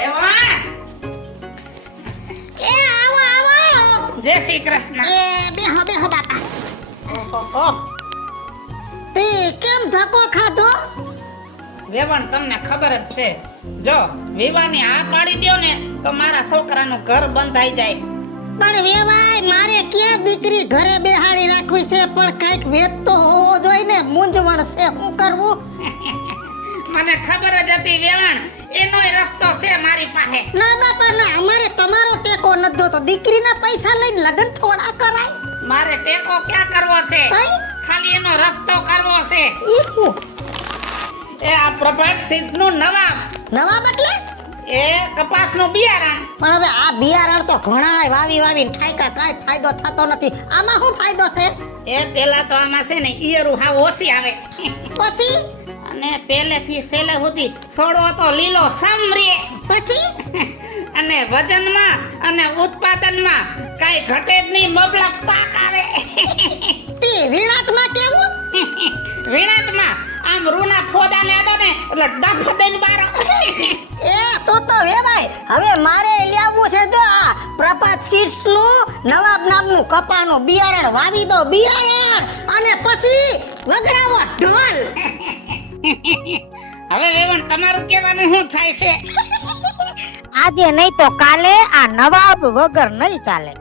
વેવાણ એ આવો આવો. જય શ્રી કૃષ્ણ. એ બેહો બેહો બાપા. ઓહો તે કેમ ધક્કો ખાધો? વેવાણ તમને ખબર જ છે, જો વિવાની આ પાડી દ્યો ને તો મારા છોકરાનું ઘર બંધાઈ જાય. પણ વેવાય મારે ક્યાં દીકરી ઘરે બેહાડી રાખવી છે, પણ કઈક વેત તો હોવો જોઈએ ને. મૂંઝવણ છે, શું કરવું? મને ખબર જ હતી વેવાણ, એનોય રસ્તો છે મારી પાસે. ના બાપા ના, અમારે તમારો ટેકો નથી જોતો. દીકરીના પૈસા લઈને લગ્ન થોડા કરાય. મારે ટેકો ક્યાં કરવો છે, ભાઈ ખાલી એનો રસ્તો કરવો છે. ઈ શું? એ આ પ્રભાત સિંહનું નવાબ, નવાબ એટલે? એ કપાસનું બિયારણ. પણ હવે આ બિયારણ તો ઘણા વાવી વાવીને ઠાયકા, કાંઈ ફાયદો થતો નથી. આમાં શું ફાયદો છે? એ પેલા તો આમાં છે ને ઈયરું હાવ ઓછી આવે, પછી અને પહેલેથી છેલ્લે સુધી છોડવો તો લીલો સમ રે. પછી અને વજનમાં અને ઉત્પાદનમાં કાંઈ ઘટે જ નહીં, મબલક પાક આવે. તે વિરાટમાં કેવું? વિણાટમાં આમ રૂના ફોદાને આડો ને એટલે ડફ દઈને બારો. એ તો વેવાય હવે મારે લેવું છે જો આ પ્રભાત સીડ્સનું નવાબ નામનું કપાનું બિયારણ વાવી દો, બિયારણ, અને પછી વગડાવો ઢોલ. હવે વેવણ તમારું કહેવાનું શું થાય છે? આજે નહીં તો કાલે આ નવાબ વગર નહીં ચાલે.